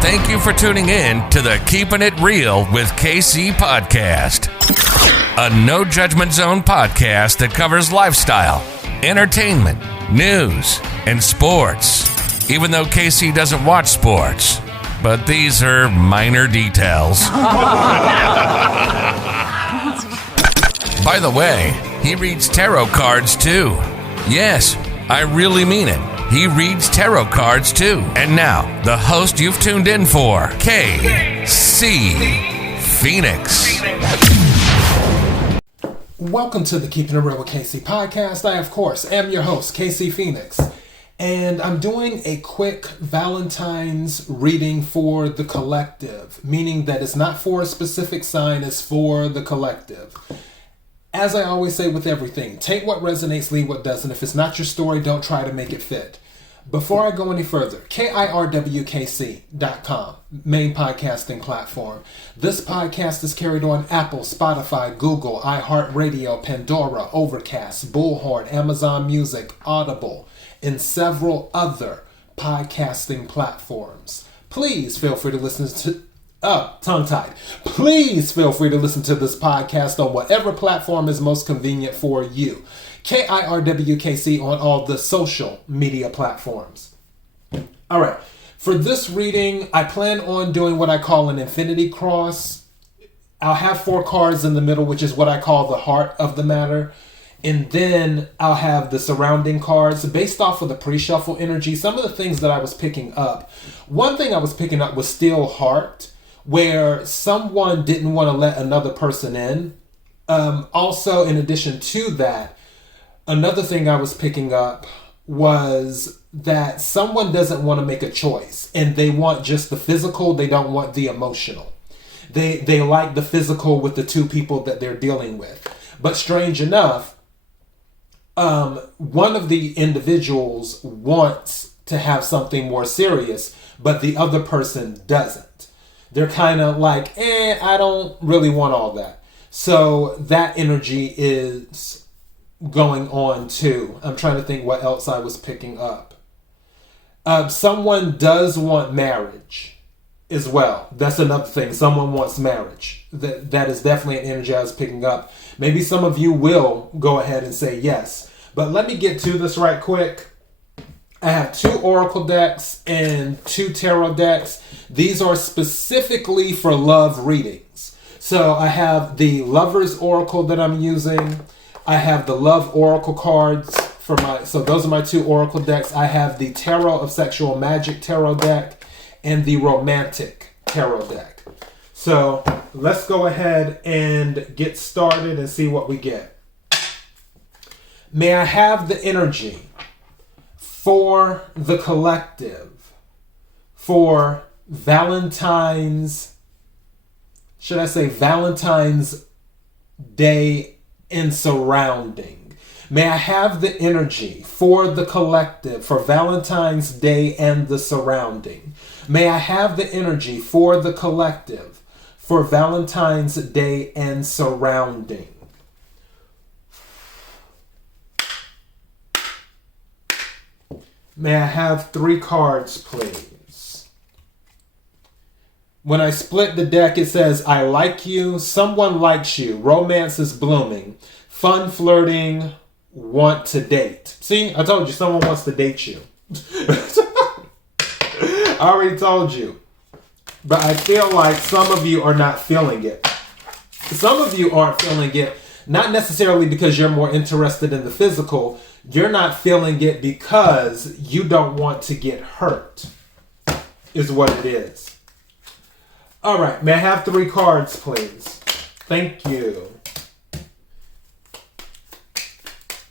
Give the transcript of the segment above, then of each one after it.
Thank you for tuning in to the Keeping It Real with KC podcast, a no judgment zone podcast that covers lifestyle, entertainment, news, and sports. Even though KC doesn't watch sports, but these are minor details. By the way, he reads tarot cards too. Yes, I really mean it. He reads tarot cards too. And now, the host you've tuned in for, KC Phoenix. Welcome to the Keeping It Real with KC podcast. I, of course, am your host, KC Phoenix. And I'm doing a quick Valentine's reading for the collective, meaning that it's not for a specific sign, it's for the collective. As I always say with everything, take what resonates, leave what doesn't. If it's not your story, don't try to make it fit. Before I go any further, KIRWKC.com, main podcasting platform. This podcast is carried on Apple, Spotify, Google, iHeartRadio, Pandora, Overcast, Bullhorn, Amazon Music, Audible, and several other podcasting platforms. Please feel free to listen to tongue-tied. Please feel free to listen to this podcast on whatever platform is most convenient for you. KIRWKC on all the social media platforms. All right. For this reading, I plan on doing what I call an infinity cross. I'll have 4 cards in the middle, which is what I call the heart of the matter. And then I'll have the surrounding cards based off of the pre-shuffle energy. Some of the things that I was picking up. One thing I was picking up was still heart, where someone didn't want to let another person in. Also, in addition to that, another thing I was picking up was that someone doesn't want to make a choice and they want just the physical. They don't want the emotional. They like the physical with the 2 people that they're dealing with. But strange enough, one of the individuals wants to have something more serious, but the other person doesn't. They're kind of like, I don't really want all that. So that energy is going on too. I'm trying to think what else I was picking up. Someone does want marriage as well. That's another thing. Someone wants marriage. That is definitely an energy I was picking up. Maybe some of you will go ahead and say yes. But let me get to this right quick. I have 2 oracle decks and 2 tarot decks. These are specifically for love readings. So I have the Lover's Oracle that I'm using. I have the Love Oracle cards so those are my 2 oracle decks. I have the Tarot of Sexual Magic tarot deck and the Romantic tarot deck. So let's go ahead and get started and see what we get. May I have the energy for the collective for Valentine's Day and surrounding. May I have the energy for the collective for Valentine's Day and the surrounding. May I have the energy for the collective for Valentine's Day and surrounding. May I have 3 cards, please? When I split the deck, it says, I like you, someone likes you, romance is blooming, fun flirting, want to date. See, I told you someone wants to date you. I already told you. But I feel like some of you are not feeling it. Some of you aren't feeling it, not necessarily because you're more interested in the physical. You're not feeling it because you don't want to get hurt, is what it is. All right, may I have 3 cards, please? Thank you.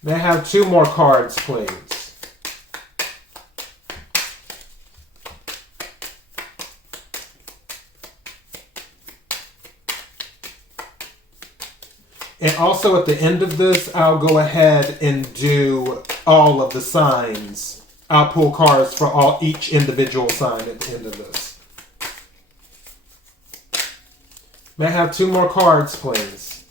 May I have 2 more cards, please? And also at the end of this, I'll go ahead and do all of the signs. I'll pull cards for each individual sign at the end of this. May I have 2 more cards, please?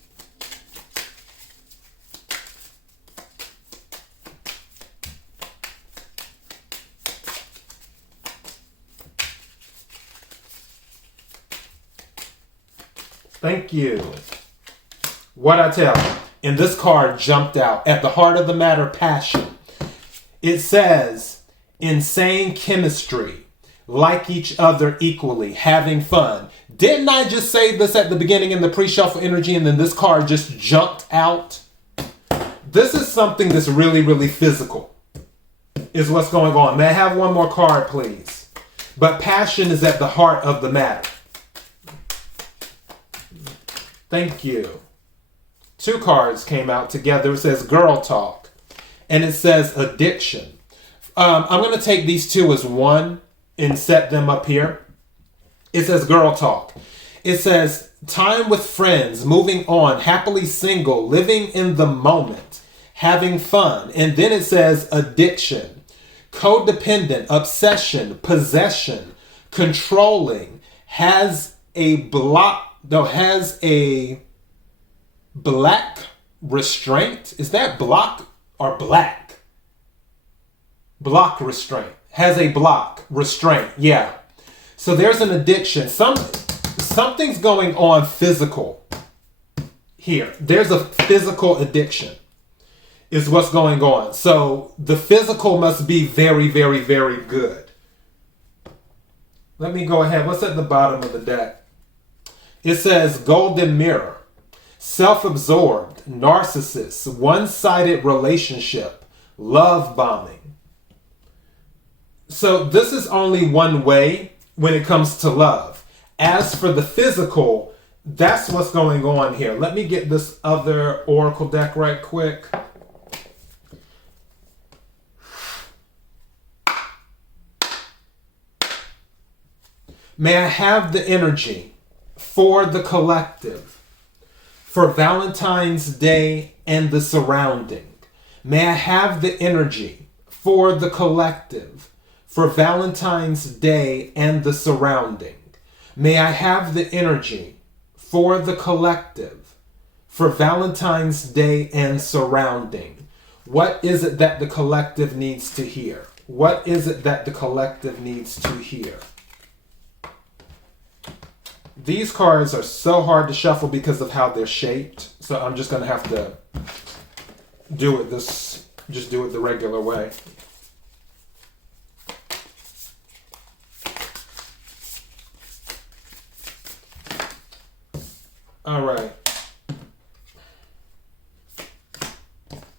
Thank you. What I tell you, and this card jumped out. At the heart of the matter, passion. It says, insane chemistry, like each other equally, having fun. Didn't I just say this at the beginning in the pre-shuffle energy, and then this card just jumped out? This is something that's really, really physical, is what's going on. May I have one more card, please? But passion is at the heart of the matter. Thank you. 2 cards came out together. It says girl talk, and it says addiction. I'm going to take these 2 as one and set them up here. It says girl talk. It says time with friends, moving on, happily single, living in the moment, having fun. And then it says addiction, codependent, obsession, possession, controlling, has a black restraint. Is that block or black? Block restraint. Has a block restraint. Yeah. So there's an addiction. Something's going on physical here. There's a physical addiction is what's going on. So the physical must be very, very, very good. Let me go ahead. What's at the bottom of the deck? It says golden mirror, self-absorbed, narcissist, one-sided relationship, love bombing. So this is only one way when it comes to love. As for the physical, that's what's going on here. Let me get this other oracle deck right quick. May I have the energy for the collective, for Valentine's Day and the surrounding. May I have the energy for the collective, for Valentine's Day and the surrounding. May I have the energy for the collective, for Valentine's Day and surrounding. What is it that the collective needs to hear? What is it that the collective needs to hear? These cards are so hard to shuffle because of how they're shaped. So I'm just going to have to do it the regular way. All right.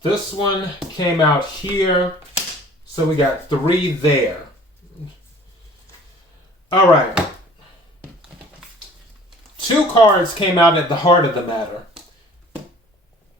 This one came out here. So we got 3 there. All right. 2 cards came out at the heart of the matter.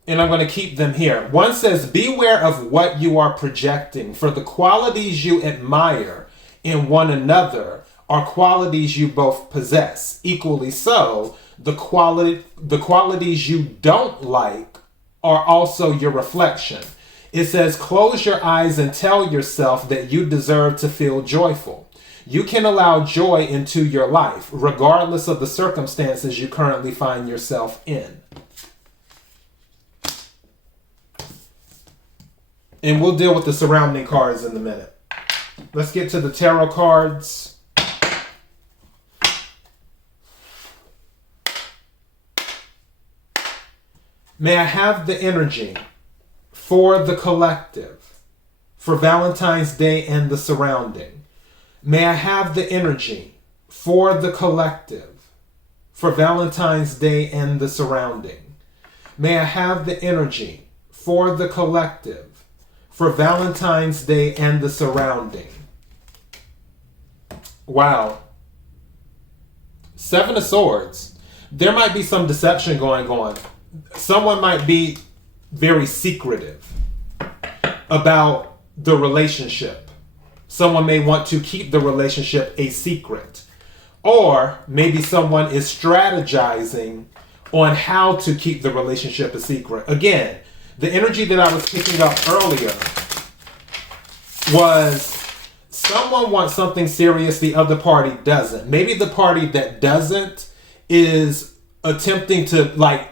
And I'm going to keep them here. One says, beware of what you are projecting, for the qualities you admire in one another are qualities you both possess. Equally so, the qualities you don't like are also your reflection. It says, close your eyes and tell yourself that you deserve to feel joyful. You can allow joy into your life, regardless of the circumstances you currently find yourself in. And we'll deal with the surrounding cards in a minute. Let's get to the tarot cards. May I have the energy for the collective, for Valentine's Day and the surrounding. May I have the energy for the collective, for Valentine's Day and the surrounding. May I have the energy for the collective, for Valentine's Day and the surrounding. Wow. 7 of Swords. There might be some deception going on. Someone might be very secretive about the relationship. Someone may want to keep the relationship a secret. Or maybe someone is strategizing on how to keep the relationship a secret. Again, the energy that I was picking up earlier was someone wants something serious, the other party doesn't. Maybe the party that doesn't is attempting to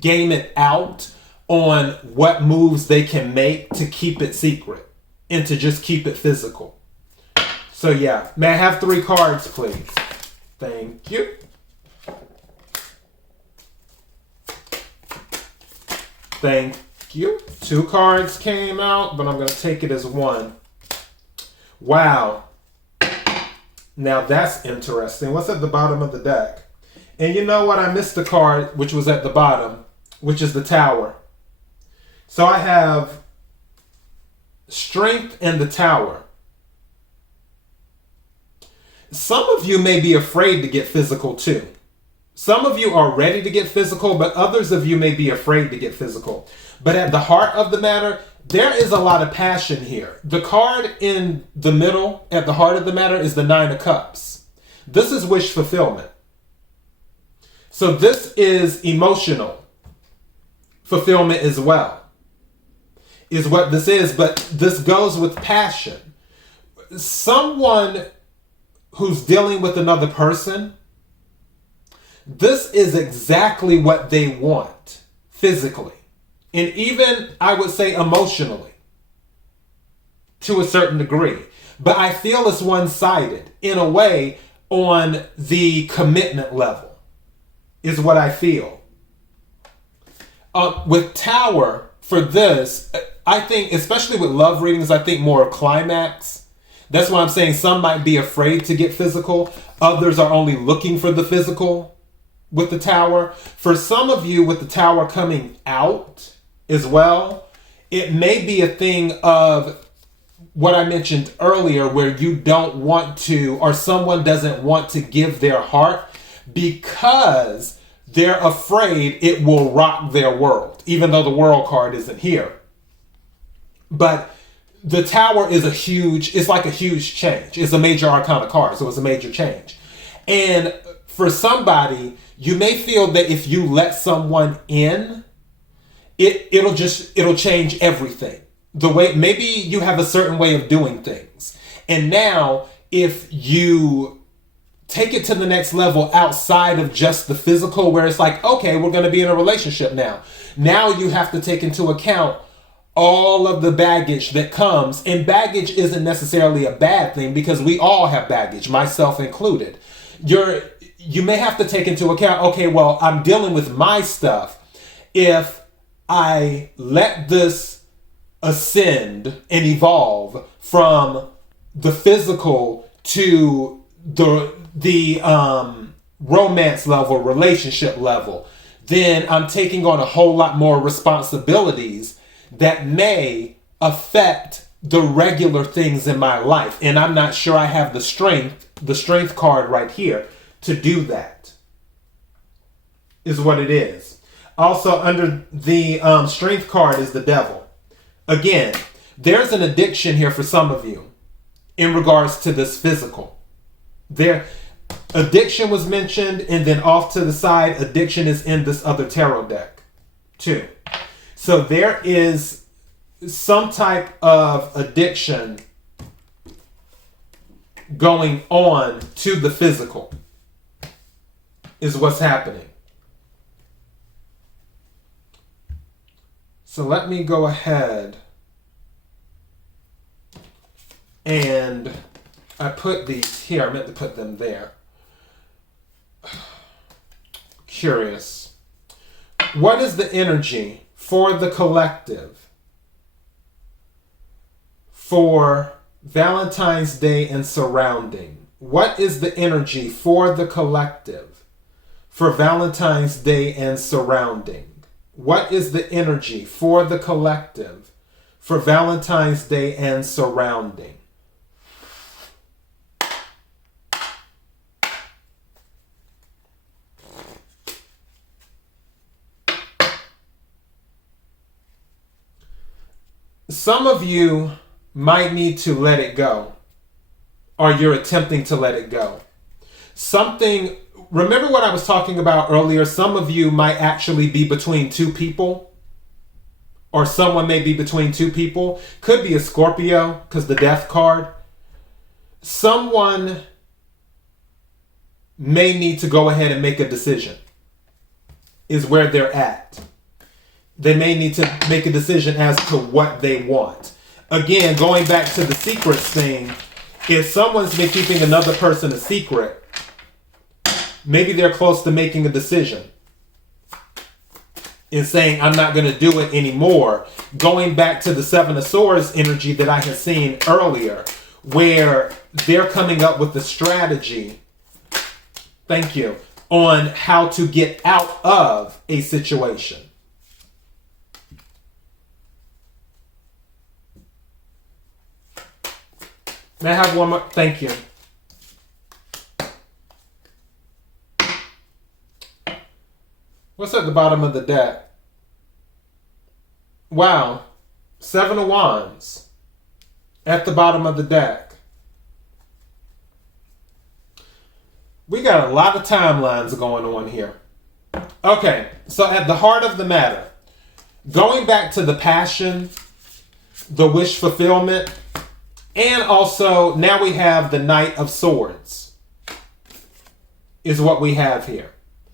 game it out on what moves they can make to keep it secret and to just keep it physical. So yeah, may I have 3 cards, please? Thank you. Thank you. 2 cards came out, but I'm going to take it as 1. Wow. Now that's interesting. What's at the bottom of the deck? And you know what? I missed the card which was at the bottom, which is the Tower. So I have Strength and the Tower. Some of you may be afraid to get physical too. Some of you are ready to get physical, but others of you may be afraid to get physical. But at the heart of the matter, there is a lot of passion here. The card in the middle, at the heart of the matter, is the 9 of Cups. This is wish fulfillment. So this is emotional fulfillment as well, is what this is. But this goes with passion. Someone who's dealing with another person, this is exactly what they want physically. And even, I would say, emotionally, to a certain degree. But I feel it's one-sided, in a way, on the commitment level, is what I feel. With Tower, for this, I think, especially with love readings, I think more of climax. That's why I'm saying some might be afraid to get physical. Others are only looking for the physical with the Tower. For some of you, with the Tower coming out as well, it may be a thing of what I mentioned earlier, where you don't want to, or someone doesn't want to give their heart because they're afraid it will rock their world, even though the World card isn't here. But the Tower is it's like a huge change. It's a major arcana card, so it's a major change. And for somebody, you may feel that if you let someone in, it'll change everything. The way, maybe you have a certain way of doing things. And now, if you take it to the next level outside of just the physical, where it's like, okay, we're going to be in a relationship now. Now you have to take into account all of the baggage that comes. And baggage isn't necessarily a bad thing, because we all have baggage, myself included. You may have to take into account, okay, well, I'm dealing with my stuff. If I let this ascend and evolve from the physical to the romance level, relationship level, then I'm taking on a whole lot more responsibilities that may affect the regular things in my life. And I'm not sure I have the strength card right here to do that, is what it is. Also, under the strength card is the Devil. Again, there's an addiction here for some of you in regards to this physical. Addiction was mentioned, and then off to the side, addiction is in this other tarot deck too. So there is some type of addiction going on to the physical, is what's happening. So let me go ahead and I put these here. I meant to put them there. Curious. What is the energy for the collective for Valentine's Day and surrounding? What is the energy for the collective for Valentine's Day and surrounding? What is the energy for the collective for Valentine's Day and surrounding? Some of you might need to let it go, or you're attempting to let it go. Remember what I was talking about earlier? Some of you might actually be between two people, or someone may be between two people. Could be a Scorpio, because the Death card. Someone may need to go ahead and make a decision, is where they're at. They may need to make a decision as to what they want. Again, going back to the secrets thing, if someone's been keeping another person a secret, maybe they're close to making a decision. and saying, I'm not going to do it anymore. Going back to the Seven of Swords energy that I had seen earlier, where they're coming up with the strategy, thank you, on how to get out of a situation. May I have one more? Thank you. What's at the bottom of the deck? Wow. Seven of Wands at the bottom of the deck. We got a lot of timelines going on here. Okay, so at the heart of the matter, going back to the passion, the wish fulfillment, and also now we have the Knight of Swords is what we have here.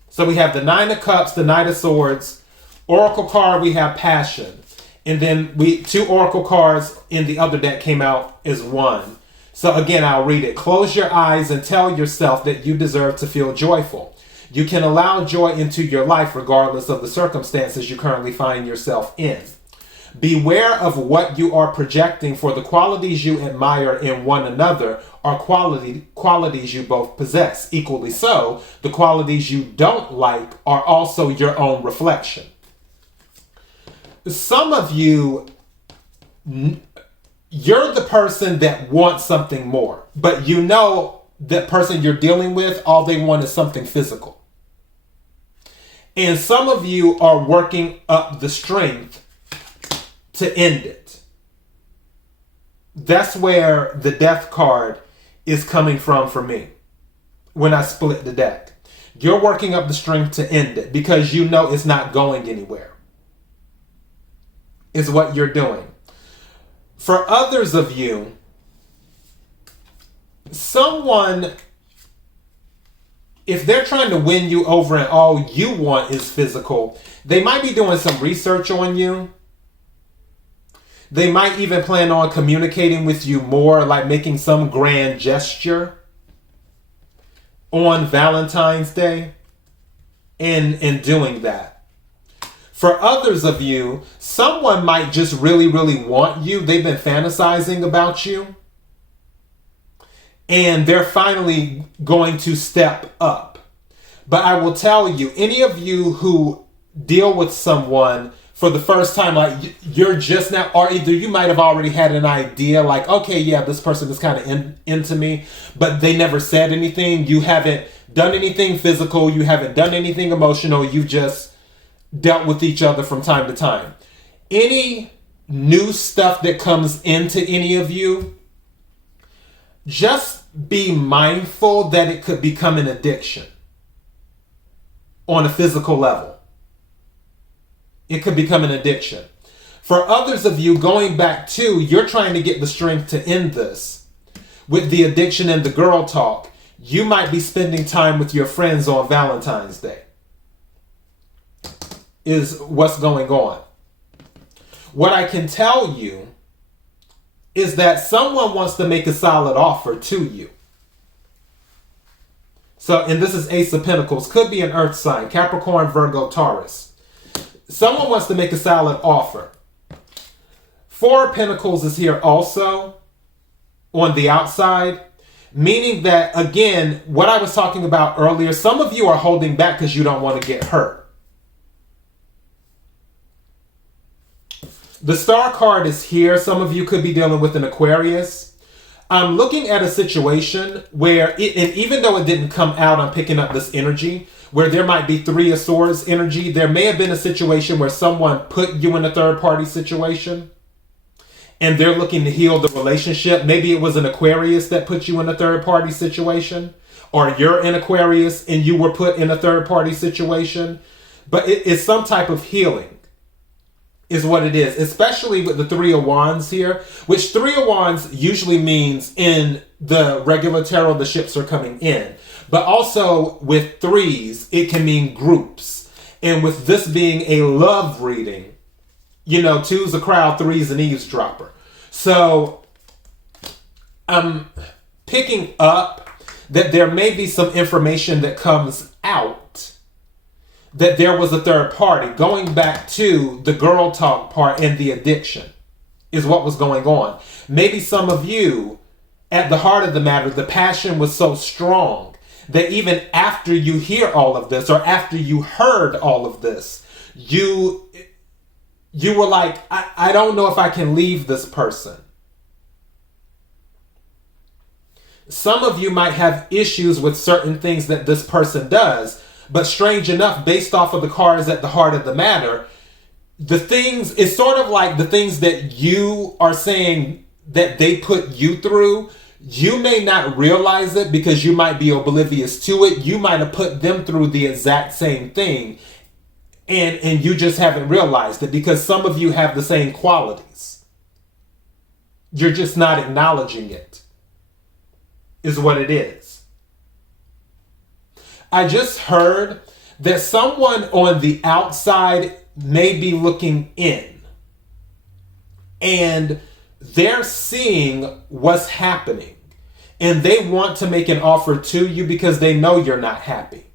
So we have the Nine of Cups, the Knight of Swords, Oracle card, we have passion. And then two Oracle cards in the other deck came out as one. So again, I'll read it. Close your eyes and tell yourself that you deserve to feel joyful. You can allow joy into your life regardless of the circumstances you currently find yourself in. Beware of what you are projecting, for the qualities you admire in one another are qualities you both possess. Equally so, the qualities you don't like are also your own reflection. Some of you, you're the person that wants something more, but you know that person you're dealing with, all they want is something physical. And some of you are working up the strength to end it. That's where the Death card is coming from for me when I split the deck. You're working up the strength to end it because you know it's not going anywhere. Is what you're doing. For others of you, someone, if they're trying to win you over and all you want is physical, they might be doing some research on you. They might even plan on communicating with you more, like making some grand gesture on Valentine's Day and doing that. For others of you, someone might just really, really want you. They've been fantasizing about you. And they're finally going to step up. But I will tell you, any of you who deal with someone for the first time, like you're just now, or either you might have already had an idea, like, okay, yeah, this person is kind of into me, but they never said anything. You haven't done anything physical. You haven't done anything emotional. You just dealt with each other from time to time. Any new stuff that comes into any of you, just be mindful that it could become an addiction on a physical level. It could become an addiction. For others of you, going back to, you're trying to get the strength to end this. With the addiction and the girl talk, you might be spending time with your friends on Valentine's Day. Is what's going on. What I can tell you is that someone wants to make a solid offer to you. So, and this is Ace of Pentacles, could be an earth sign, Capricorn, Virgo, Taurus. Someone wants to make a solid offer. Four of Pentacles is here also on the outside, meaning that, again, what I was talking about earlier, some of you are holding back because you don't want to get hurt. The Star card is here. Some of you could be dealing with an Aquarius. I'm looking at a situation where, and even though it didn't come out, I'm picking up this energy where there might be Three of Swords energy. There may have been a situation where someone put you in a third-party situation and they're looking to heal the relationship. Maybe it was an Aquarius that put you in a third-party situation, or you're an Aquarius and you were put in a third-party situation. But it's some type of healing is what it is, especially with the Three of Wands here, which Three of Wands usually means in the regular tarot, the ships are coming in. But also with threes, it can mean groups. And with this being a love reading, you know, two's a crowd, three's an eavesdropper. So I'm picking up that there may be some information that comes out that there was a third party. Going back to the girl talk part and the addiction is what was going on. Maybe some of you, at the heart of the matter, the passion was so strong that even after you hear all of this, or after you heard all of this, you were like, I don't know if I can leave this person. Some of you might have issues with certain things that this person does, but strange enough, based off of the cards at the heart of the matter, it's sort of like the things that you are saying that they put you through, you may not realize it because you might be oblivious to it. You might have put them through the exact same thing, and you just haven't realized it because some of you have the same qualities. You're just not acknowledging it, is what it is. I just heard that someone on the outside may be looking in, and they're seeing what's happening, and they want to make an offer to you because they know you're not happy.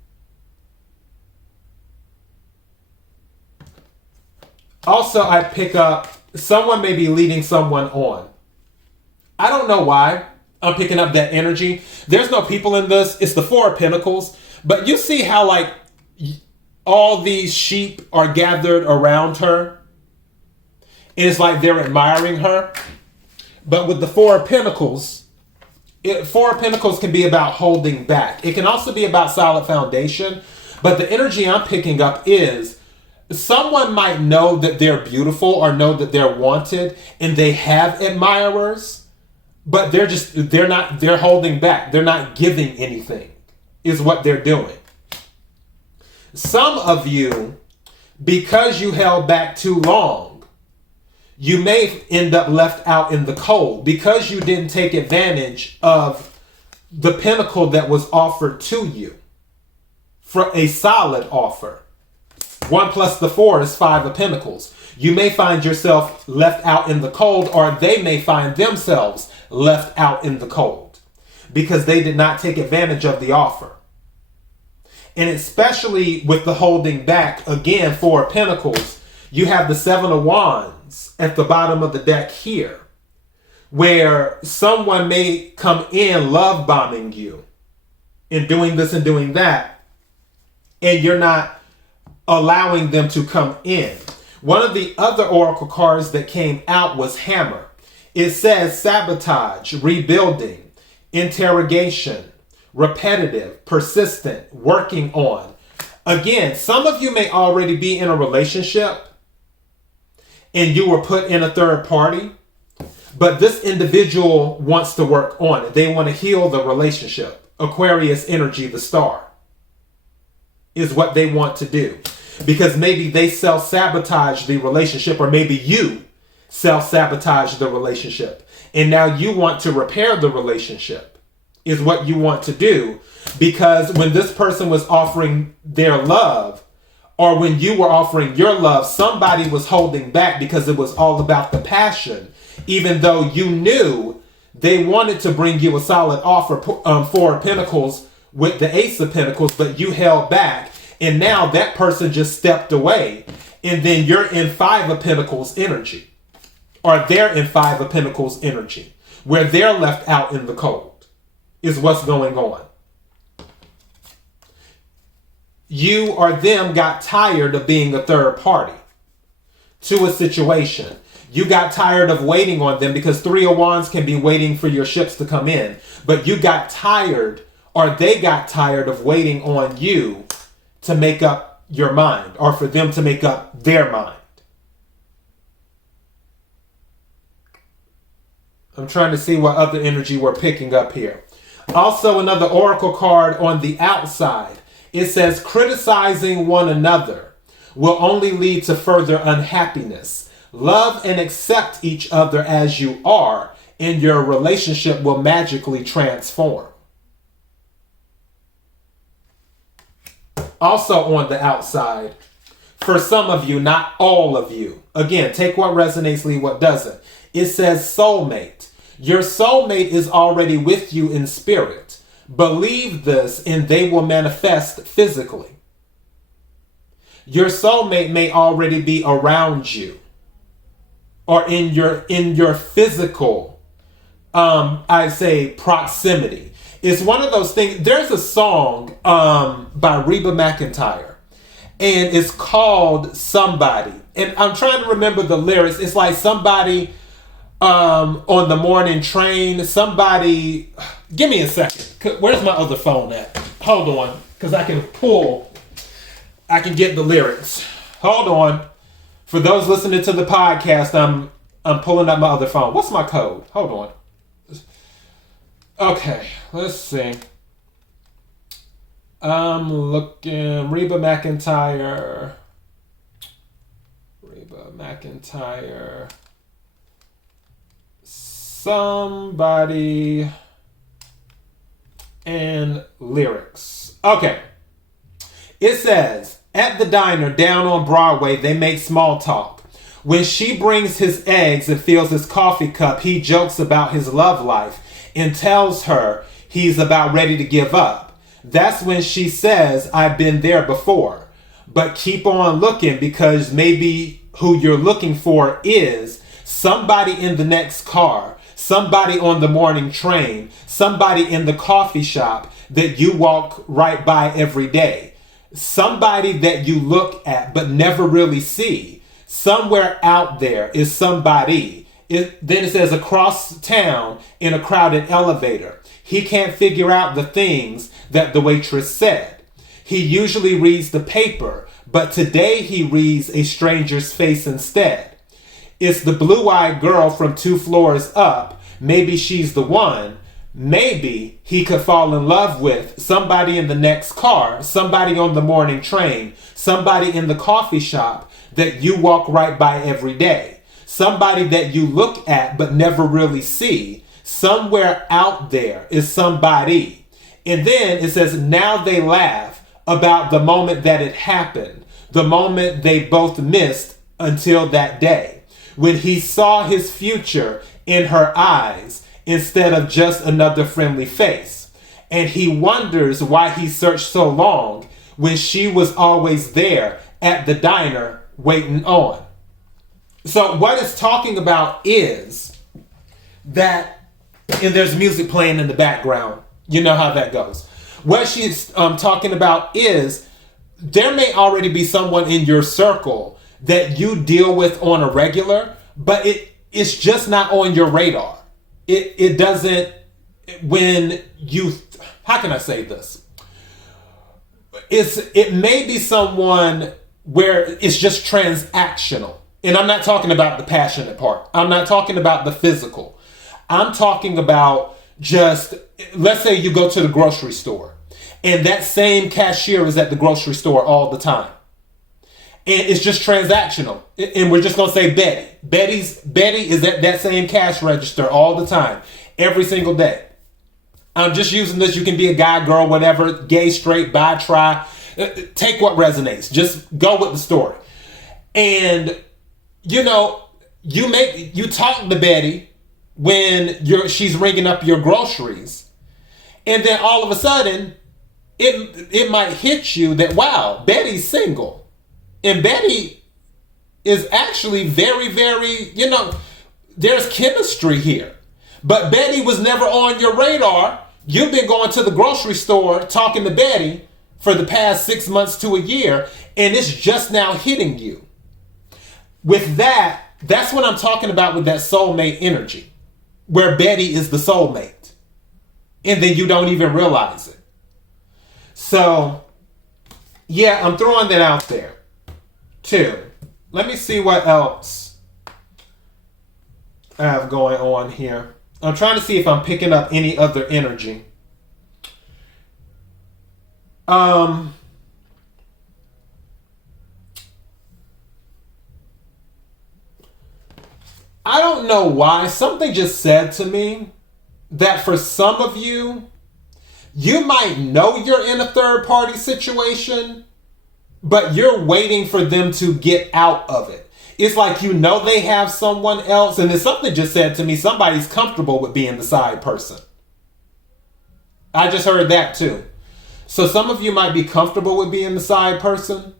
Also, I pick up someone may be leading someone on. I don't know why I'm picking up that energy. There's no people in this. It's the Four of Pentacles. But you see how like all these sheep are gathered around her? And it's like they're admiring her. But with the Four of Pentacles, Four of Pentacles can be about holding back. It can also be about solid foundation. But the energy I'm picking up is someone might know that they're beautiful or know that they're wanted and they have admirers, but they're holding back. They're not giving anything is what they're doing. Some of you, because you held back too long, you may end up left out in the cold because you didn't take advantage of the pinnacle that was offered to you for a solid offer. 1 plus the 4 is 5 of Pentacles. You may find yourself left out in the cold, or they may find themselves left out in the cold because they did not take advantage of the offer. And especially with the holding back, again, 4 of Pentacles, you have the 7 of Wands at the bottom of the deck here, where someone may come in love bombing you and doing this and doing that, and you're not allowing them to come in. One of the other oracle cards that came out was Hammer. It says sabotage, rebuilding, interrogation, repetitive, persistent, working on. Again, some of you may already be in a relationship and you were put in a third party, but this individual wants to work on it. They want to heal the relationship. Aquarius energy, the star, is what they want to do. Because maybe they self-sabotage the relationship, or maybe you self-sabotage the relationship. And now you want to repair the relationship, is what you want to do. Because when this person was offering their love, or when you were offering your love, somebody was holding back because it was all about the passion. Even though you knew they wanted to bring you a solid offer, 4 of Pentacles with the Ace of Pentacles, but you held back. And now that person just stepped away. And then you're in 5 of Pentacles energy. Or they're in 5 of Pentacles energy. Where they're left out in the cold. Is what's going on. You or them got tired of being a third party to a situation. You got tired of waiting on them because 3 of Wands can be waiting for your ships to come in. But you got tired, or they got tired of waiting on you to make up your mind, or for them to make up their mind. I'm trying to see what other energy we're picking up here. Also, another oracle card on the outside. It says, criticizing one another will only lead to further unhappiness. Love and accept each other as you are, and your relationship will magically transform. Also on the outside, for some of you, not all of you. Again, take what resonates, leave what doesn't. It says soulmate. Your soulmate is already with you in spirit. Believe this and they will manifest physically. Your soulmate may already be around you or in your physical, I'd say, proximity. It's one of those things. There's a song by Reba McEntire, and it's called Somebody. And I'm trying to remember the lyrics. It's like somebody on the morning train. Somebody, give me a second. Where's my other phone at? Hold on, because I can get the lyrics. Hold on. For those listening to the podcast, I'm pulling up my other phone. What's my code? Hold on. Okay, let's see. I'm looking. Reba McEntire. Somebody and lyrics. Okay. It says, at the diner down on Broadway, they make small talk. When she brings his eggs and fills his coffee cup, he jokes about his love life and tells her he's about ready to give up. That's when she says, I've been there before. But keep on looking, because maybe who you're looking for is somebody in the next car, somebody on the morning train, somebody in the coffee shop that you walk right by every day. Somebody that you look at but never really see. Somewhere out there is somebody. Then it says across town in a crowded elevator. He can't figure out the things that the waitress said. He usually reads the paper, but today he reads a stranger's face instead. It's the blue-eyed girl from 2 floors up. Maybe she's the one. Maybe he could fall in love with somebody in the next car, somebody on the morning train, somebody in the coffee shop that you walk right by every day, somebody that you look at but never really see. Somewhere out there is somebody. And then it says, now they laugh about the moment that it happened, the moment they both missed until that day, when he saw his future in her eyes instead of just another friendly face. And he wonders why he searched so long when she was always there at the diner waiting on. So what it's talking about is that, and there's music playing in the background. You know how that goes. What she's talking about is there may already be someone in your circle that you deal with on a regular, but it's just not on your radar. It doesn't, when you, how can I say this? It may be someone where it's just transactional. And I'm not talking about the passionate part. I'm not talking about the physical. I'm talking about just, let's say you go to the grocery store and that same cashier is at the grocery store all the time. And it's just transactional. And we're just going to say Betty. Betty is at that same cash register all the time, every single day. I'm just using this. You can be a guy, girl, whatever, gay, straight, bi, tri. Take what resonates. Just go with the story. And, you know, you talk to Betty when she's ringing up your groceries. And then all of a sudden, it might hit you that, wow, Betty's single. And Betty is actually very, very, there's chemistry here. But Betty was never on your radar. You've been going to the grocery store talking to Betty for the past 6 months to a year, and it's just now hitting you. With that, that's what I'm talking about with that soulmate energy, where Betty is the soulmate. And then you don't even realize it. So, yeah, I'm throwing that out there. 2. Let me see what else I have going on here. I'm trying to see if I'm picking up any other energy. I don't know why. Something just said to me that for some of you, you might know you're in a third party situation, but you're waiting for them to get out of it. It's like they have someone else, and then something just said to me, somebody's comfortable with being the side person. I just heard that too. So some of you might be comfortable with being the side person.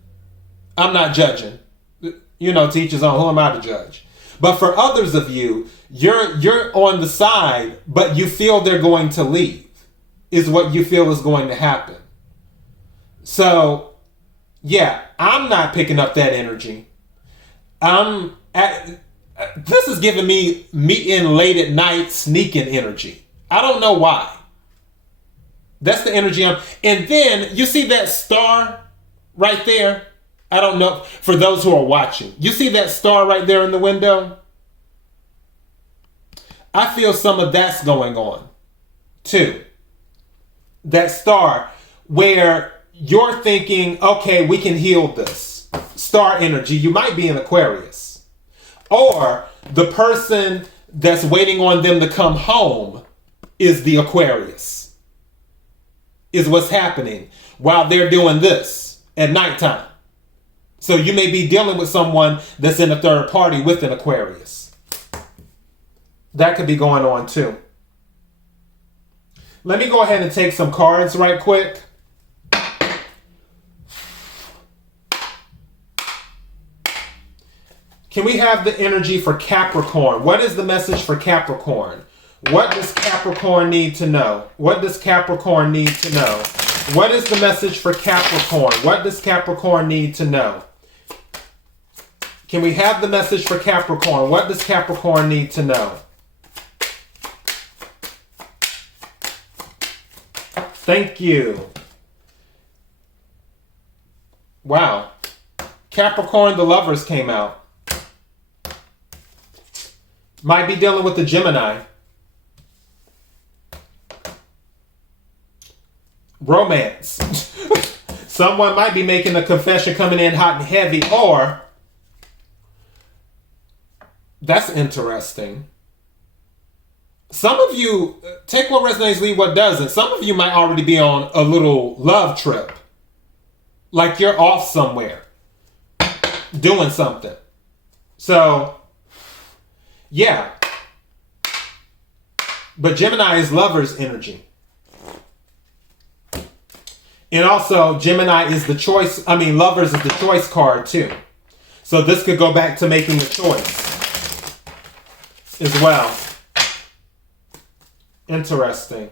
I'm not judging. To each his own. Who am I to judge? But for others of you, you're on the side, but you feel they're going to leave, is what you feel is going to happen. So, yeah, I'm not picking up that energy. This is giving me meeting late at night, sneaking energy. I don't know why. That's the energy and then you see that star right there? I don't know, for those who are watching. You see that star right there in the window? I feel some of that's going on, too. That star where you're thinking, okay, we can heal this. Star energy, you might be in Aquarius. Or the person that's waiting on them to come home is the Aquarius. Is what's happening while they're doing this at nighttime. So you may be dealing with someone that's in a third party with an Aquarius. That could be going on too. Let me go ahead and take some cards right quick. Can we have the energy for Capricorn? What is the message for Capricorn? What does Capricorn need to know? What does Capricorn need to know? What is the message for Capricorn? What does Capricorn need to know? Can we have the message for Capricorn? What does Capricorn need to know? Thank you. Wow. Capricorn, the Lovers came out. Might be dealing with the Gemini. Romance. Someone might be making a confession coming in hot and heavy, or that's interesting. Some of you, take what resonates, leave what doesn't. Some of you might already be on a little love trip. Like you're off somewhere. Doing something. So, yeah. But Gemini is Lover's energy. And also, Gemini is the choice. Lovers is the choice card too. So this could go back to making a choice as well. Interesting.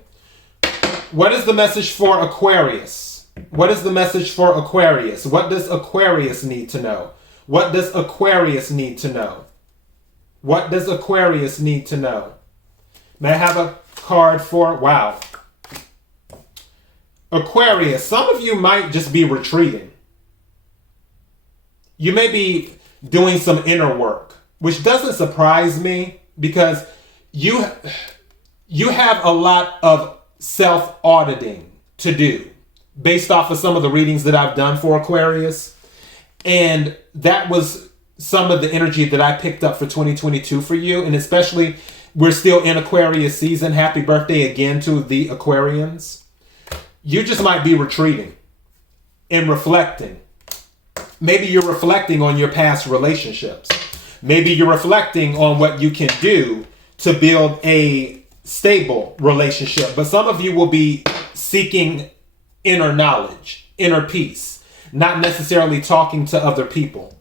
What is the message for Aquarius? What is the message for Aquarius? What does Aquarius need to know? What does Aquarius need to know? What does Aquarius need to know? May I have a card for, wow. Aquarius, some of you might just be retreating. You may be doing some inner work, which doesn't surprise me because you have a lot of self-auditing to do based off of some of the readings that I've done for Aquarius. And that was some of the energy that I picked up for 2022 for you. And especially, we're still in Aquarius season. Happy birthday again to the Aquarians. You just might be retreating and reflecting. Maybe you're reflecting on your past relationships. Maybe you're reflecting on what you can do to build a stable relationship. But some of you will be seeking inner knowledge, inner peace, not necessarily talking to other people.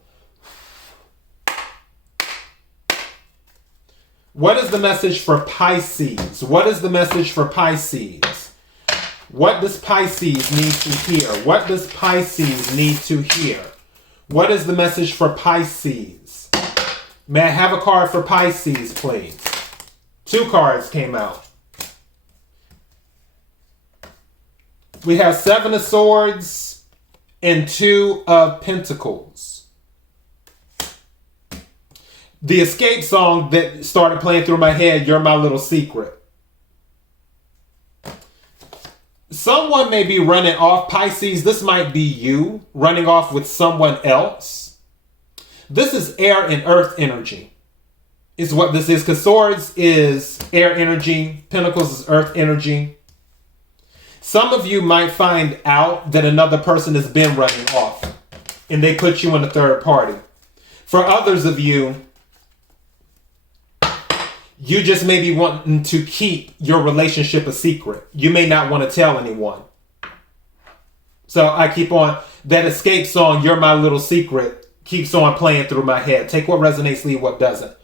What is the message for Pisces? What is the message for Pisces? What does Pisces need to hear? What does Pisces need to hear? What is the message for Pisces? May I have a card for Pisces, please? 2 cards came out. We have 7 of Swords and 2 of Pentacles. The Escape song that started playing through my head, You're My Little Secret. Someone may be running off. Pisces, this might be you running off with someone else. This is air and earth energy is what this is, because Swords is air energy, Pentacles is earth energy. Some of you might find out that another person has been running off and they put you in a third party. For others of you, you just may be wanting to keep your relationship a secret. You may not want to tell anyone. So I keep on, that Escape song, You're My Little Secret, keeps on playing through my head. Take what resonates, leave what doesn't.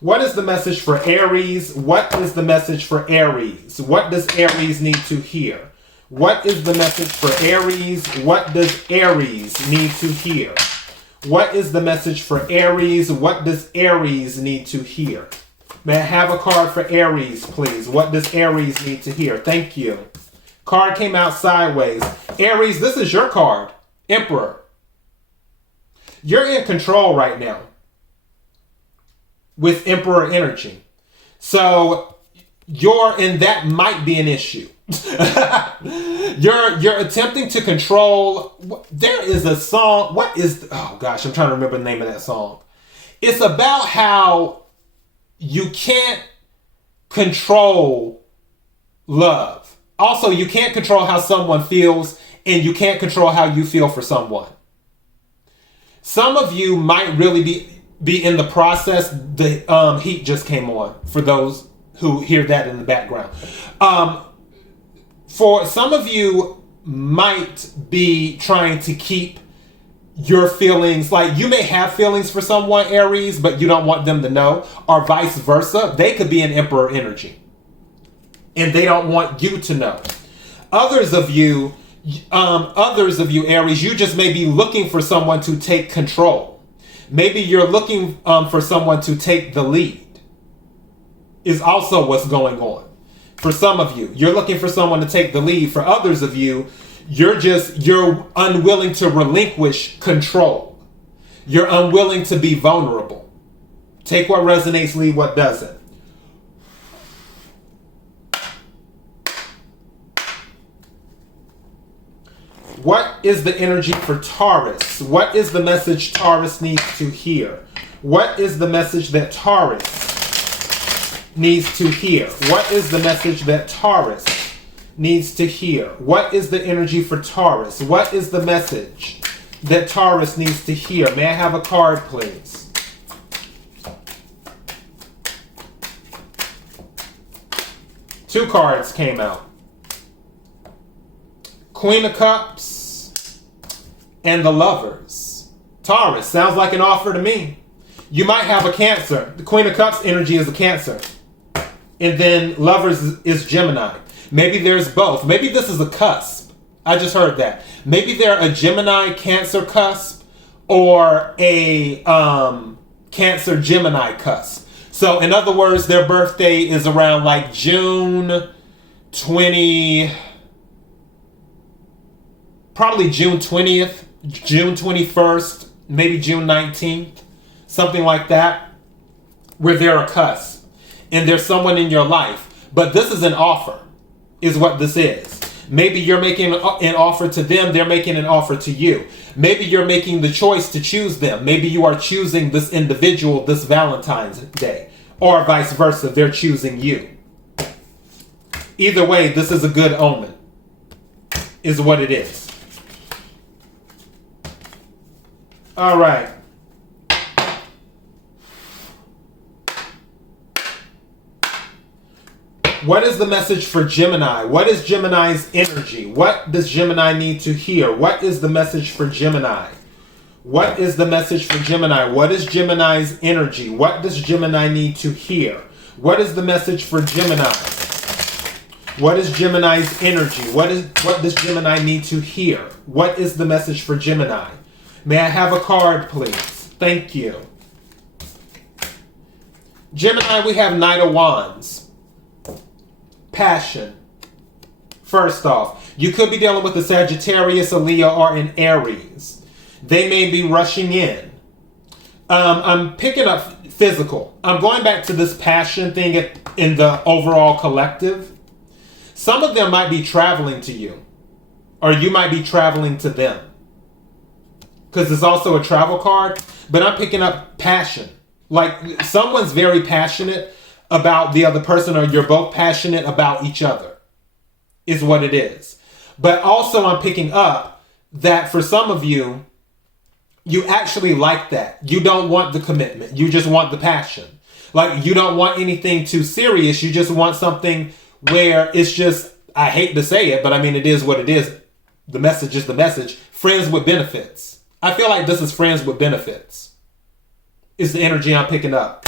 What is the message for Aries? What is the message for Aries? What does Aries need to hear? What is the message for Aries? What does Aries need to hear? What is the message for Aries? What does Aries need to hear? May I have a card for Aries, please? What does Aries need to hear? Thank you. Card came out sideways. Aries, this is your card. Emperor. You're in control right now with Emperor energy. So that might be an issue. You're attempting to control. There is a song. Oh gosh, I'm trying to remember the name of that song. It's about how you can't control love. Also, you can't control how someone feels, and you can't control how you feel for someone. Some of you might really be in the process. The heat just came on for those who hear that in the background. For some of you might be trying to keep your feelings, like you may have feelings for someone, Aries, but you don't want them to know, or vice versa. They could be an Emperor energy and they don't want you to know. Others of you, Aries, you just may be looking for someone to take control. Maybe you're looking for someone to take the lead, is also what's going on. For some of you, you're looking for someone to take the lead. For others of you, you're unwilling to relinquish control. You're unwilling to be vulnerable. Take what resonates, leave what doesn't. What is the energy for Taurus? What is the message Taurus needs to hear? What is the message that Taurus needs to hear? What is the message that Taurus needs to hear? What is the energy for Taurus? What is the message that Taurus needs to hear? May I have a card, please? Two cards came out. Queen of Cups and the Lovers. Taurus, sounds like an offer to me. You might have a Cancer. The Queen of Cups energy is a Cancer. And then Lovers is Gemini. Maybe there's both. Maybe this is a cusp. I just heard that. Maybe they're a Gemini Cancer cusp or a Cancer Gemini cusp. So in other words, their birthday is around like June 20, probably June 20th, June 21st, maybe June 19th, something like that, where they're a cusp. And there's someone in your life. But this is an offer, is what this is. Maybe you're making an offer to them. They're making an offer to you. Maybe you're making the choice to choose them. Maybe you are choosing this individual this Valentine's Day. Or vice versa, they're choosing you. Either way, this is a good omen, is what it is. All right. What is the message for Gemini? What is Gemini's energy? What does Gemini need to hear? What is the message for Gemini? What is the message for Gemini? What is Gemini's energy? What does Gemini need to hear? What is the message for Gemini? What is Gemini's energy? What does Gemini need to hear? What is the message for Gemini? May I have a card, please? Thank you. Gemini, we have Knight of Wands. Passion. First off, you could be dealing with a Sagittarius, a Leo, or an Aries. They may be rushing in. I'm picking up physical. I'm going back to this passion thing in the overall collective. Some of them might be traveling to you, or you might be traveling to them. Because it's also a travel card, but I'm picking up passion. Like someone's very passionate about the other person, or you're both passionate about each other, is what it is. But also I'm picking up that for some of you, you actually like that. You don't want the commitment. You just want the passion. Like you don't want anything too serious. You just want something where it's just, I hate to say it, but I mean, it is what it is. The message is the message. Friends with benefits. I feel like this is friends with benefits. Is the energy I'm picking up.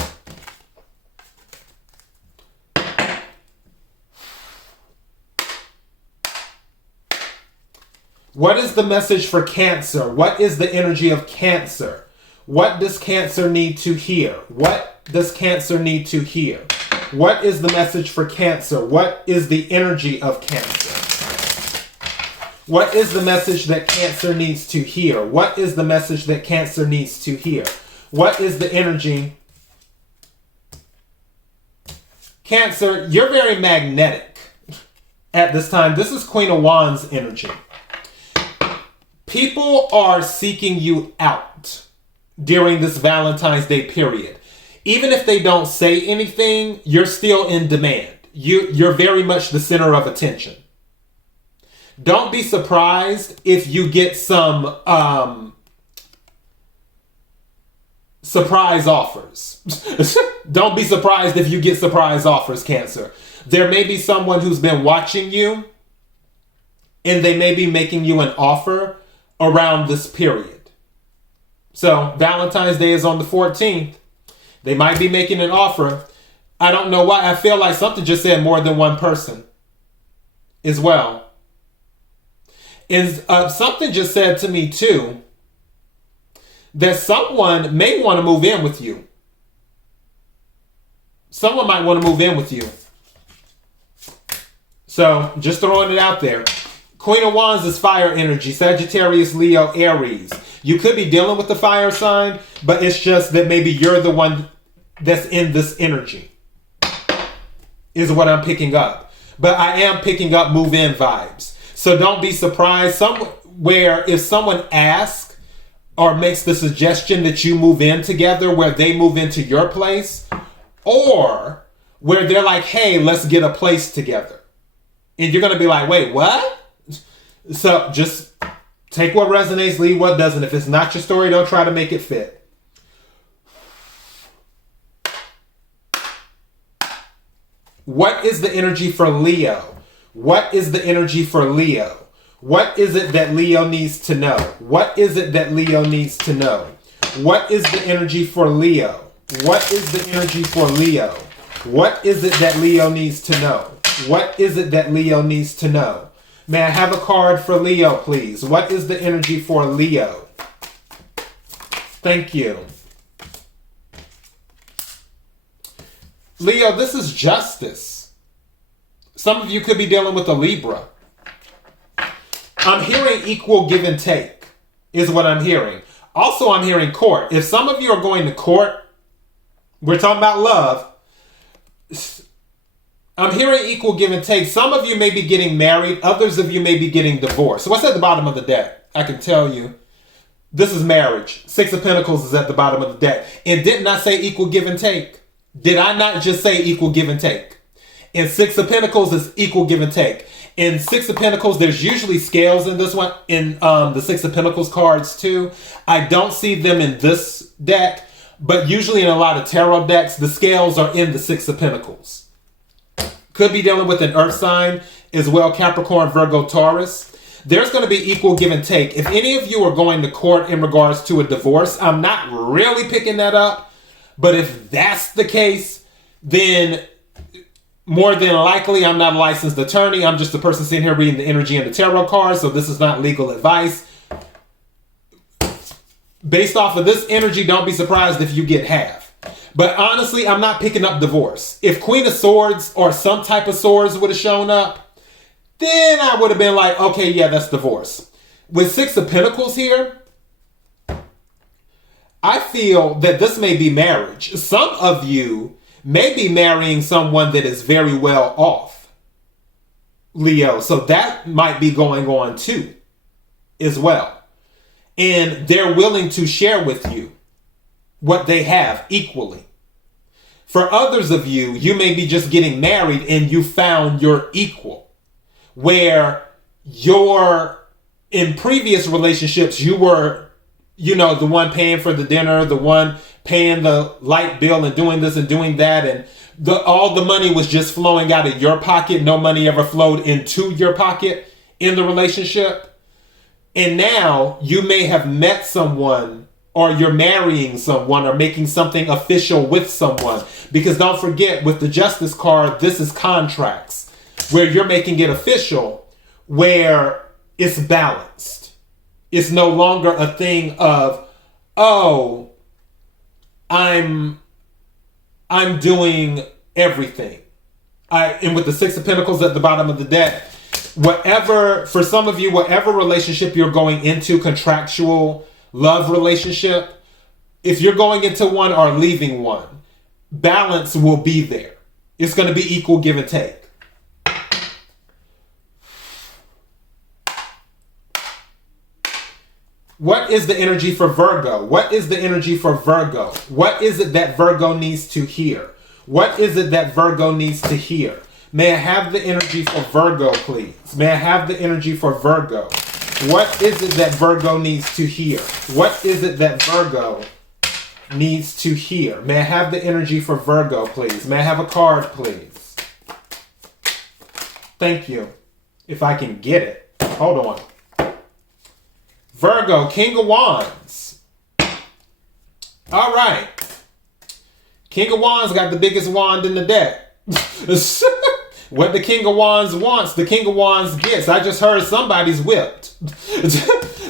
What is the message for Cancer? What is the energy of Cancer? What does Cancer need to hear? What does Cancer need to hear? What is the message for Cancer? What is the energy of Cancer? What is the message that Cancer needs to hear? What is the message that Cancer needs to hear? What is the energy? Cancer, you're very magnetic at this time. This is Queen of Wands energy. People are seeking you out during this Valentine's Day period. Even if they don't say anything, you're still in demand. You're very much the center of attention. Don't be surprised if you get some surprise offers. Don't be surprised if you get surprise offers, Cancer. There may be someone who's been watching you, and they may be making you an offer around this period. So Valentine's Day is on the 14th. They might be making an offer. I don't know why. I feel like something just said more than one person as well. Something just said to me too that someone may want to move in with you. Someone might want to move in with you. So just throwing it out there. Queen of Wands is fire energy. Sagittarius, Leo, Aries. You could be dealing with the fire sign, but it's just that maybe you're the one that's in this energy. Is what I'm picking up. But I am picking up move-in vibes. So don't be surprised. Somewhere, if someone asks or makes the suggestion that you move in together, where they move into your place, or where they're like, hey, let's get a place together. And you're going to be like, wait, what? So just take what resonates, leave what doesn't. If it's not your story, don't try to make it fit. What is the energy for Leo? What is the energy for Leo? What is it that Leo needs to know? What is it that Leo needs to know? What is the energy for Leo? What is the energy for Leo? What is it that Leo needs to know? What is it that Leo needs to know? May I have a card for Leo, please? What is the energy for Leo? Thank you. Leo, this is justice. Some of you could be dealing with a Libra. I'm hearing equal give and take is what I'm hearing. Also, I'm hearing court. If some of you are going to court, we're talking about love. I'm hearing equal give and take. Some of you may be getting married. Others of you may be getting divorced. So what's at the bottom of the deck? I can tell you. This is marriage. Six of Pentacles is at the bottom of the deck. And didn't I say equal give and take? Did I not just say equal give and take? And Six of Pentacles is equal give and take. In Six of Pentacles, there's usually scales in this one. In the Six of Pentacles cards too. I don't see them in this deck. But usually in a lot of tarot decks, the scales are in the Six of Pentacles. Could be dealing with an earth sign as well, Capricorn, Virgo, Taurus. There's going to be equal give and take. If any of you are going to court in regards to a divorce, I'm not really picking that up. But if that's the case, then more than likely, I'm not a licensed attorney. I'm just a person sitting here reading the energy and the tarot cards. So this is not legal advice. Based off of this energy, don't be surprised if you get half. But honestly, I'm not picking up divorce. If Queen of Swords or some type of swords would have shown up, then I would have been like, okay, yeah, that's divorce. With Six of Pentacles here, I feel that this may be marriage. Some of you may be marrying someone that is very well off, Leo. So that might be going on too, as well. And they're willing to share with you what they have equally. For others of you, you may be just getting married and you found your equal, where in previous relationships, you were, the one paying for the dinner, the one paying the light bill and doing this and doing that, and all the money was just flowing out of your pocket. No money ever flowed into your pocket in the relationship. And now you may have met someone, or you're marrying someone, or making something official with someone. Because don't forget, with the Justice card, this is contracts, where you're making it official, where it's balanced. It's no longer a thing of, oh, I'm doing everything. And with the Six of Pentacles at the bottom of the deck, for some of you, whatever relationship you're going into, contractual love relationship, if you're going into one or leaving one, balance will be there. It's going to be equal give and take. What is the energy for Virgo? What is the energy for Virgo? What is it that Virgo needs to hear? What is it that Virgo needs to hear? May I have the energy for Virgo, please? May I have the energy for Virgo? What is it that Virgo needs to hear? What is it that Virgo needs to hear? May I have the energy for Virgo, please? May I have a card, please? Thank you. If I can get it. Hold on. Virgo, King of Wands. All right. King of Wands got the biggest wand in the deck. What the King of Wands wants, the King of Wands gets. I just heard somebody's whipped.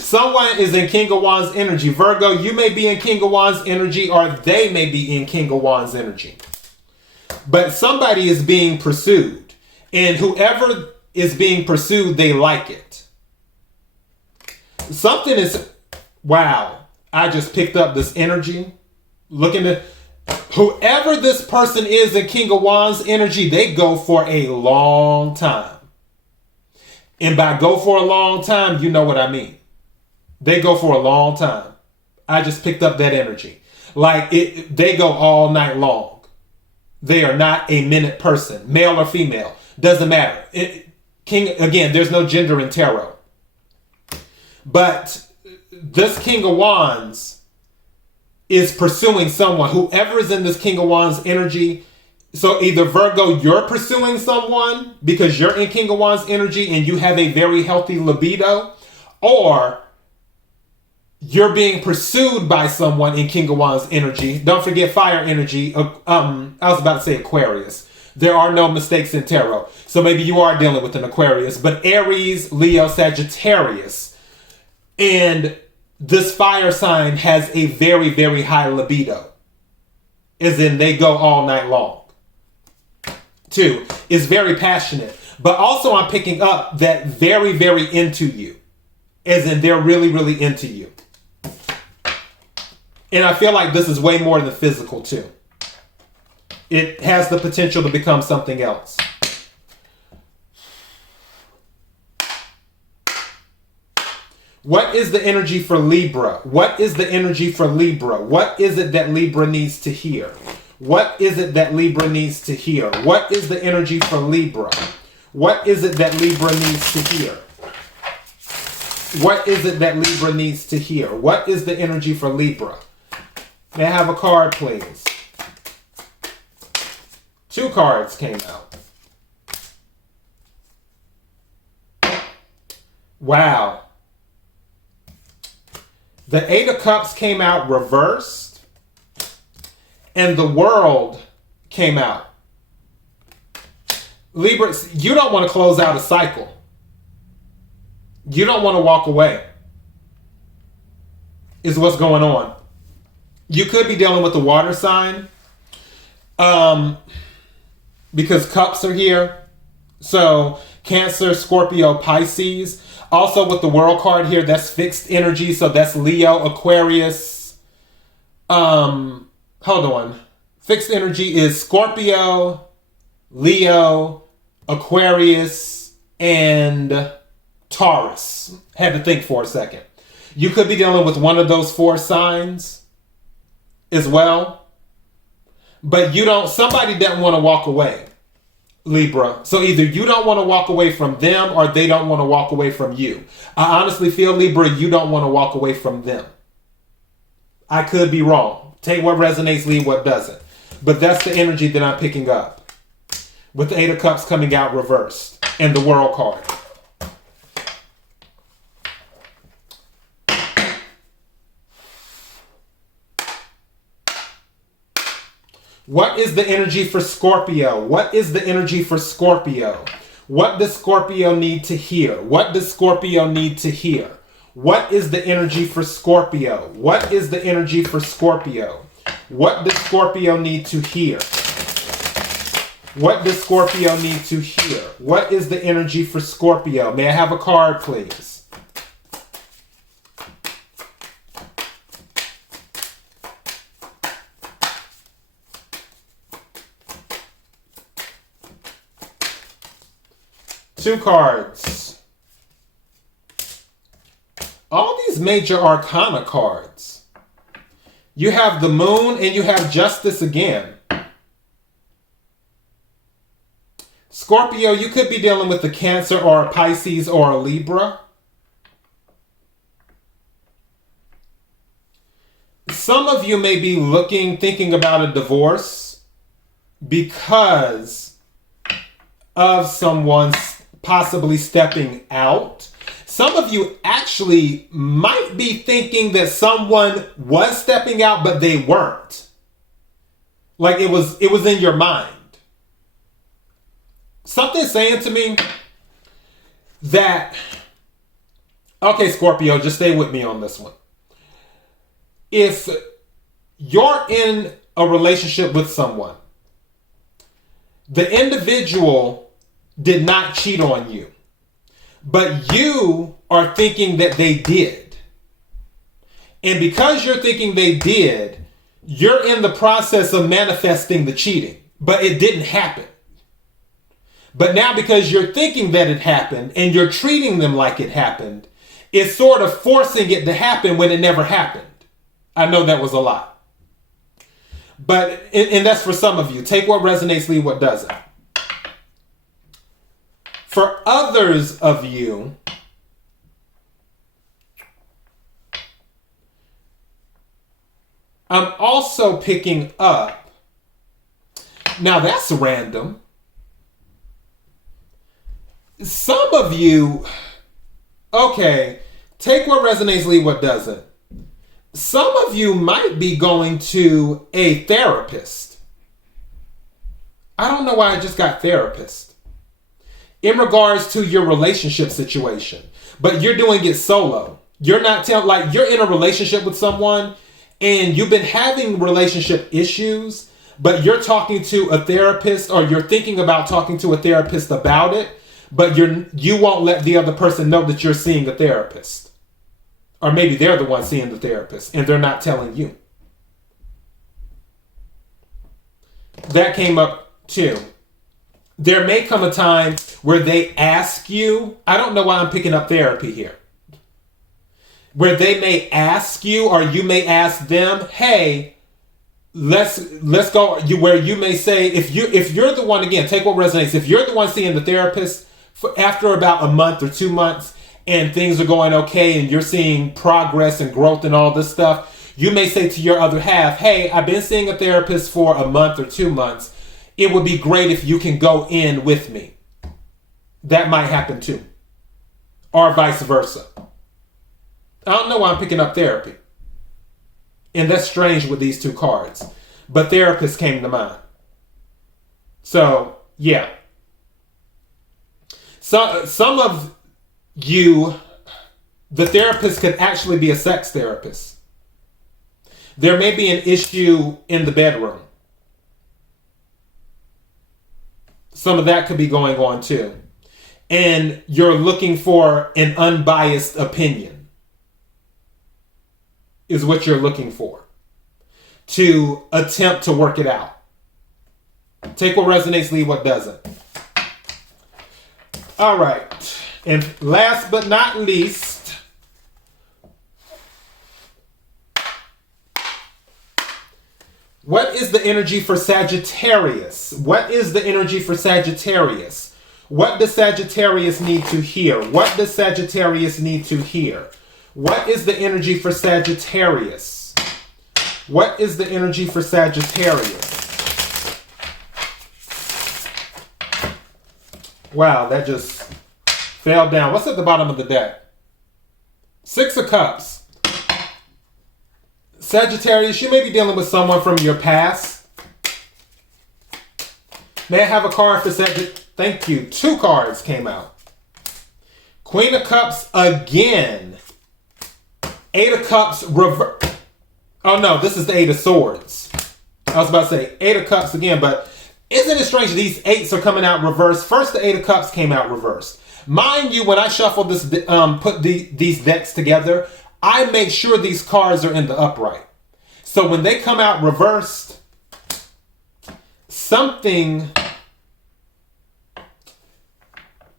Someone is in King of Wands energy. Virgo, you may be in King of Wands energy, or they may be in King of Wands energy. But somebody is being pursued. And whoever is being pursued, they like it. Something is, wow, I just picked up this energy. Looking at whoever this person is in King of Wands energy, they go for a long time. And by go for a long time, you know what I mean. They go for a long time. I just picked up that energy. Like they go all night long. They are not a minute person, male or female. Doesn't matter. Again, there's no gender in tarot. But this King of Wands is pursuing someone. Whoever is in this King of Wands energy. So either Virgo, you're pursuing someone because you're in King of Wands energy and you have a very healthy libido. Or you're being pursued by someone in King of Wands energy. Don't forget fire energy. I was about to say Aquarius. There are no mistakes in tarot. So maybe you are dealing with an Aquarius. But Aries, Leo, Sagittarius. And this fire sign has a very, very high libido. As in, they go all night long. 2, is very passionate. But also I'm picking up that very, very into you. As in, they're really, really into you. And I feel like this is way more than physical, too. It has the potential to become something else. What is the energy for Libra? What is the energy for Libra? What is it that Libra needs to hear? What is it that Libra needs to hear? What is the energy for Libra? What is it that Libra needs to hear? What is it that Libra needs to hear? What is the energy for Libra? May I have a card, please? 2 cards came out. Wow. The 8 of Cups came out reversed, and the World came out. Libra, you don't want to close out a cycle. You don't want to walk away, is what's going on. You could be dealing with the water sign, because Cups are here. So Cancer, Scorpio, Pisces. Also with the World card here, that's fixed energy. So that's Leo, Aquarius. Hold on. Fixed energy is Scorpio, Leo, Aquarius, and Taurus. Had to think for a second. You could be dealing with one of those 4 signs as well. But somebody doesn't want to walk away. Libra. So either you don't want to walk away from them or they don't want to walk away from you. I honestly feel, Libra, you don't want to walk away from them. I could be wrong. Take what resonates, leave what doesn't. But that's the energy that I'm picking up. With the Eight of Cups coming out reversed. And the World card. What is the energy for Scorpio? What is the energy for Scorpio? What does Scorpio need to hear? What does Scorpio need to hear? What is the energy for Scorpio? What is the energy for Scorpio? What does Scorpio need to hear? What does Scorpio need to hear? What is the energy for Scorpio? May I have a card, please? Two cards. All these major arcana cards. You have the Moon and you have Justice again. Scorpio, you could be dealing with a Cancer or a Pisces or a Libra. Some of you may be thinking about a divorce because of someone possibly stepping out. Some of you actually might be thinking that someone was stepping out, but they weren't. Like it was in your mind. Something's saying to me that, okay, Scorpio, just stay with me on this one. If you're in a relationship with someone, the individual did not cheat on you, but you are thinking that they did. And because you're thinking they did, you're in the process of manifesting the cheating, but it didn't happen. But now because you're thinking that it happened and you're treating them like it happened, it's sort of forcing it to happen when it never happened. I know that was a lot. But, and that's for some of you. Take what resonates, leave what doesn't. For others of you, I'm also picking up, now that's random. Some of you, okay, take what resonates, leave what doesn't. Some of you might be going to a therapist. I don't know why I just got therapist. In regards to your relationship situation, but you're doing it solo. You're not like you're in a relationship with someone and you've been having relationship issues, but you're talking to a therapist or you're thinking about talking to a therapist about it, but you won't let the other person know that you're seeing a therapist. Or maybe they're the one seeing the therapist and they're not telling you. That came up too. There may come a time where they ask you, I don't know why I'm picking up therapy here, where they may ask you or you may ask them, hey, let's go, where you may say, if you're the one, again, take what resonates, if you're the one seeing the therapist after about a month or 2 months and things are going okay and you're seeing progress and growth and all this stuff, you may say to your other half, hey, I've been seeing a therapist for a month or 2 months. It would be great if you can go in with me. That might happen too. Or vice versa. I don't know why I'm picking up therapy. And that's strange with these two cards. But therapist came to mind. So, yeah. So, some of you, the therapist could actually be a sex therapist. There may be an issue in the bedroom. Some of that could be going on too. And you're looking for an unbiased opinion. Is what you're looking for. To attempt to work it out. Take what resonates, leave what doesn't. All right. And last but not least, what is the energy for Sagittarius? What is the energy for Sagittarius? What does Sagittarius need to hear? What does Sagittarius need to hear? What is the energy for Sagittarius? What is the energy for Sagittarius? Wow, that just fell down. What's at the bottom of the deck? 6 of Cups. Sagittarius, you may be dealing with someone from your past. May I have a card for Sagittarius? Thank you. 2 cards came out. Queen of Cups again. 8 of Cups reverse. Oh no, this is the 8 of Swords. I was about to say 8 of Cups again, but isn't it strange these 8s are coming out reversed? First, the 8 of Cups came out reversed. Mind you, when I shuffle this, these decks together, I make sure these cards are in the upright. So when they come out reversed, something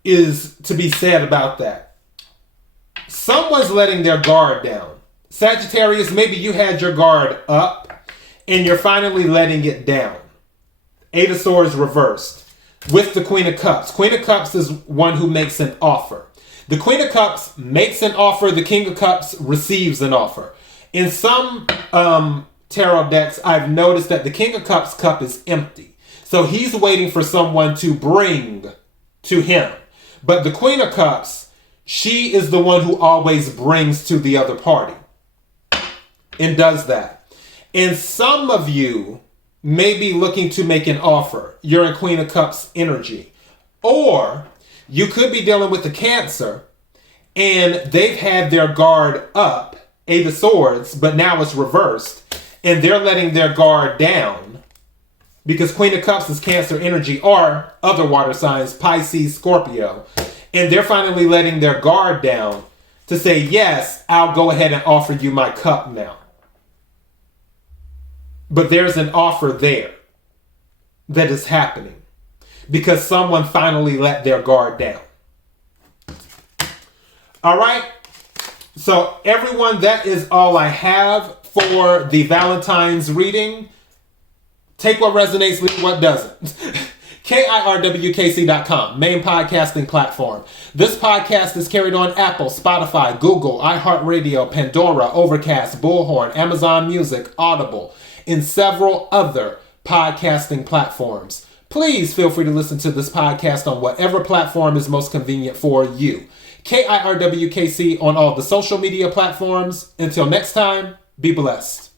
is to be said about that. Someone's letting their guard down. Sagittarius, maybe you had your guard up and you're finally letting it down. 8 of Swords reversed with the Queen of Cups. Queen of Cups is one who makes an offer. The Queen of Cups makes an offer. The King of Cups receives an offer. In some tarot decks, I've noticed that the King of Cups cup is empty. So he's waiting for someone to bring to him. But the Queen of Cups, she is the one who always brings to the other party and does that. And some of you may be looking to make an offer. You're in Queen of Cups energy. Or you could be dealing with the Cancer and they've had their guard up, 8 of Swords, but now it's reversed. And they're letting their guard down because Queen of Cups is Cancer energy or other water signs, Pisces, Scorpio. And they're finally letting their guard down to say, yes, I'll go ahead and offer you my cup now. But there's an offer there that is happening because someone finally let their guard down. All right. So everyone, that is all I have for the Valentine's reading. Take what resonates, leave what doesn't. KIRWKC.com, main podcasting platform. This podcast is carried on Apple, Spotify, Google, iHeartRadio, Pandora, Overcast, Bullhorn, Amazon Music, Audible, and several other podcasting platforms. Please feel free to listen to this podcast on whatever platform is most convenient for you. KIRWKC on all the social media platforms. Until next time, be blessed.